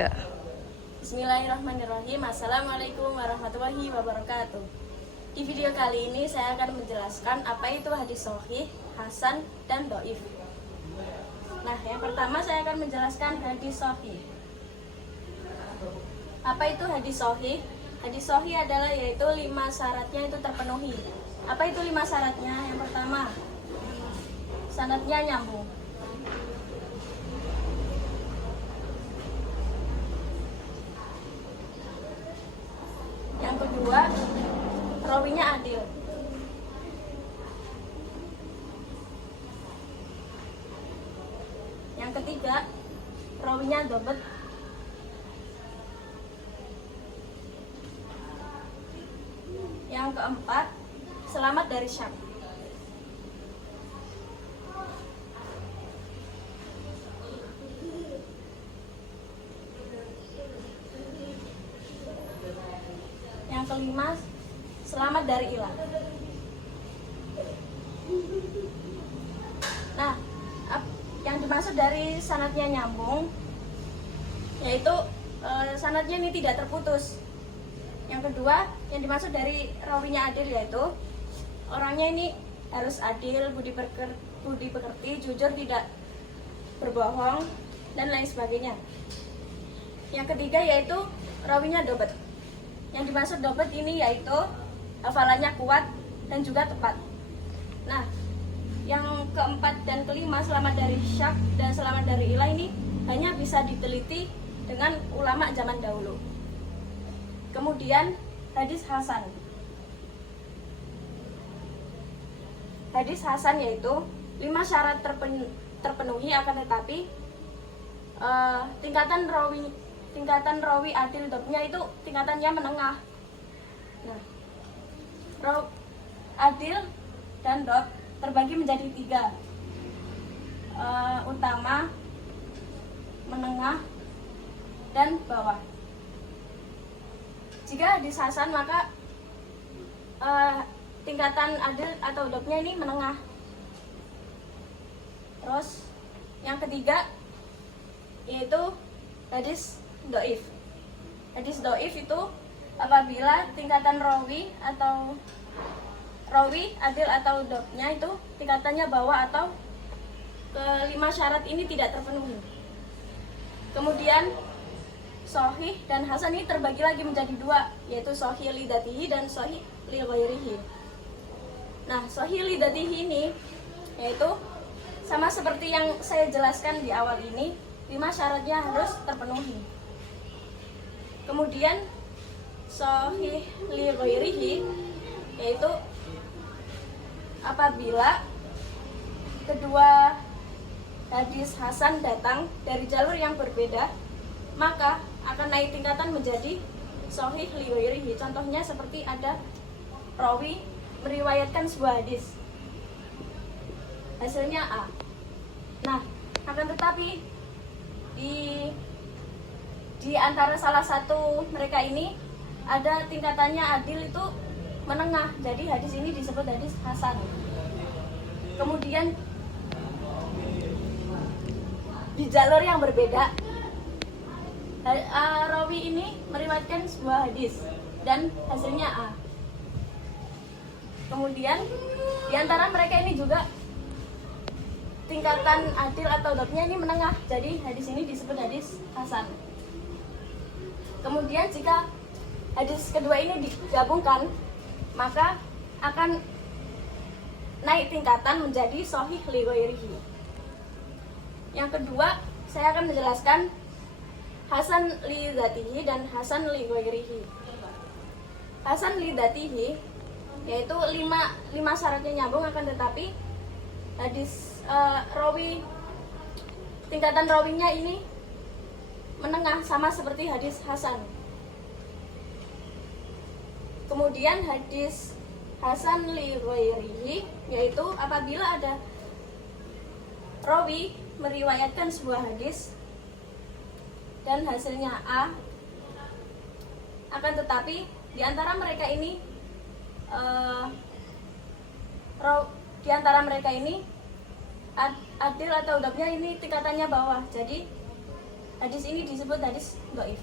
Ya. Bismillahirrahmanirrahim. Assalamualaikum warahmatullahi wabarakatuh. Di video kali ini saya akan menjelaskan apa itu hadis sahih, hasan, dan dhaif. Nah, yang pertama saya akan menjelaskan hadis sahih. Apa itu hadis sahih? Hadis sahih adalah yaitu 5 syaratnya itu terpenuhi. Apa itu 5 syaratnya? Yang pertama, sanadnya nyambung. Yang kedua, rawinya adil. Yang ketiga, rawinya dobet. Yang keempat, selamat dari syak. Yang kelima, selamat dari ilah. Nah, yang dimaksud dari sanadnya nyambung yaitu sanadnya ini tidak terputus. Yang kedua, yang dimaksud dari rawinya adil yaitu orangnya ini harus adil, budi pekerti, jujur, tidak berbohong, dan lain sebagainya. Yang ketiga yaitu rawinya dobet. Yang dimaksud dobet ini yaitu hafalannya kuat dan juga tepat. Nah, yang keempat dan kelima, selamat dari syak dan selamat dari ilah, ini hanya bisa diteliti dengan ulama zaman dahulu. Kemudian hadis hasan. Hadis hasan yaitu 5 syarat terpenuhi, akan tetapi tingkatan rawi adil dobnya itu tingkatannya menengah. Nah, adil dan dob terbagi menjadi 3, utama, menengah, dan bawah. Jika hadis hasan maka tingkatan adil atau dobnya ini menengah. Terus yang ketiga yaitu hadis dhaif. Hadis dhaif itu apabila tingkatan rawi adil atau dobnya itu tingkatannya bawah atau kelima syarat ini tidak terpenuhi. Kemudian sahih dan hasan ini terbagi lagi menjadi 2, yaitu sahih li dzatihi dan sahih li ghairihi. Nah, sahih li dzatihi ini yaitu sama seperti yang saya jelaskan di awal ini, 5 syaratnya harus terpenuhi. Kemudian sahih li ghairihi yaitu apabila kedua hadis hasan datang dari jalur yang berbeda, maka akan naik tingkatan menjadi sahih li ghairihi. Contohnya seperti ada rawi meriwayatkan sebuah hadis, hasilnya A. Nah, akan tetapi di antara salah satu mereka ini ada tingkatannya adil itu menengah, jadi hadis ini disebut hadis hasan. Kemudian di jalur yang berbeda, rawi ini meriwayatkan sebuah hadis dan hasilnya A. Kemudian di antara mereka ini juga tingkatan adil atau dobnya ini menengah, jadi hadis ini disebut hadis hasan. Kemudian jika hadis kedua ini digabungkan, maka akan naik tingkatan menjadi sahih li ghairihi. Yang kedua, saya akan menjelaskan hasan li dzatihi dan hasan li ghairihi. Hasan li dzatihi yaitu 5 syaratnya nyambung, akan tetapi hadis tingkatan rawinya ini menengah, sama seperti hadis hasan. Kemudian hadis hasan li ghairihi yaitu apabila ada rawi meriwayatkan sebuah hadis dan hasilnya A, akan tetapi di antara mereka ini adil atau dobnya ini tingkatannya bawah, jadi hadis ini disebut hadis dhaif.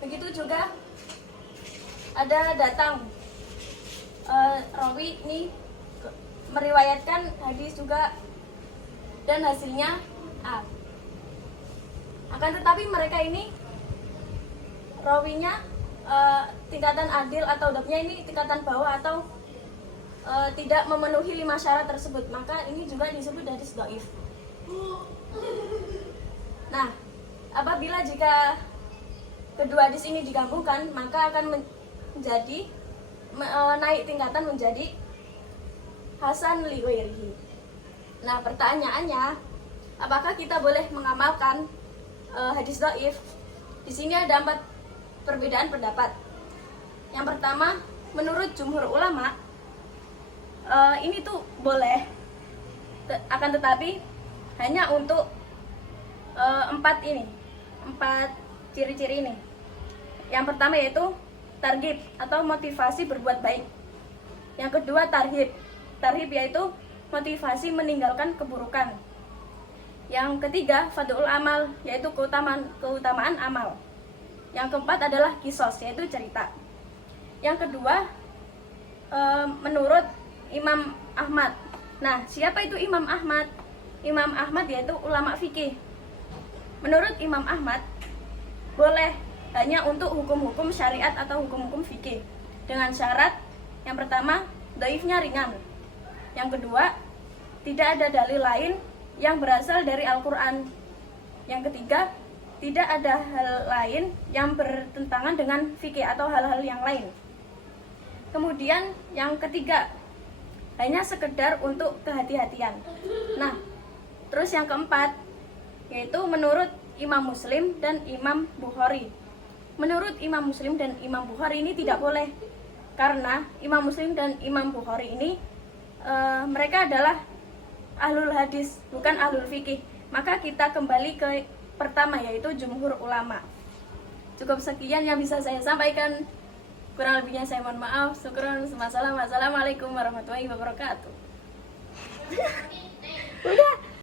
Begitu juga ada datang rawi ini meriwayatkan hadis juga dan hasilnya A. Akan tetapi mereka ini rawinya tingkatan adil atau dapnya ini tingkatan bawah atau tidak memenuhi 5 syarat tersebut, maka ini juga disebut hadis dhaif. Nah, apabila jika kedua hadis ini digabungkan, maka akan menjadi naik tingkatan menjadi hasan li ghairihi. Nah, pertanyaannya, apakah kita boleh mengamalkan hadis dhaif? Di sini ada 4 perbedaan pendapat. Yang pertama, menurut jumhur ulama, ini tuh boleh, akan tetapi hanya untuk 4 ciri-ciri ini. Yang pertama yaitu targhib atau motivasi berbuat baik. Yang kedua tarhib yaitu motivasi meninggalkan keburukan. Yang ketiga fadlul amal, yaitu keutamaan amal. Yang keempat adalah kisos, yaitu cerita. Yang kedua menurut Imam Ahmad. Nah, siapa itu Imam Ahmad? Imam Ahmad yaitu ulama fikih. Menurut Imam Ahmad, boleh hanya untuk hukum-hukum syariat atau hukum-hukum fikih, dengan syarat yang pertama, dhaifnya ringan. Yang kedua, tidak ada dalil lain yang berasal dari Al-Quran. Yang ketiga, tidak ada hal lain yang bertentangan dengan fikih atau hal-hal yang lain. Kemudian yang ketiga, hanya sekedar untuk kehati-hatian. Nah, terus yang keempat, yaitu menurut Imam Muslim dan Imam Bukhari. Menurut Imam Muslim dan Imam Bukhari ini tidak boleh, karena Imam Muslim dan Imam Bukhari ini mereka adalah ahlul hadis, bukan ahlul fikih. Maka kita kembali ke pertama, yaitu jumhur ulama. Cukup sekian yang bisa saya sampaikan. Kurang lebihnya saya mohon maaf. Syukron. Wassalamualaikum warahmatullahi wabarakatuh. Udah.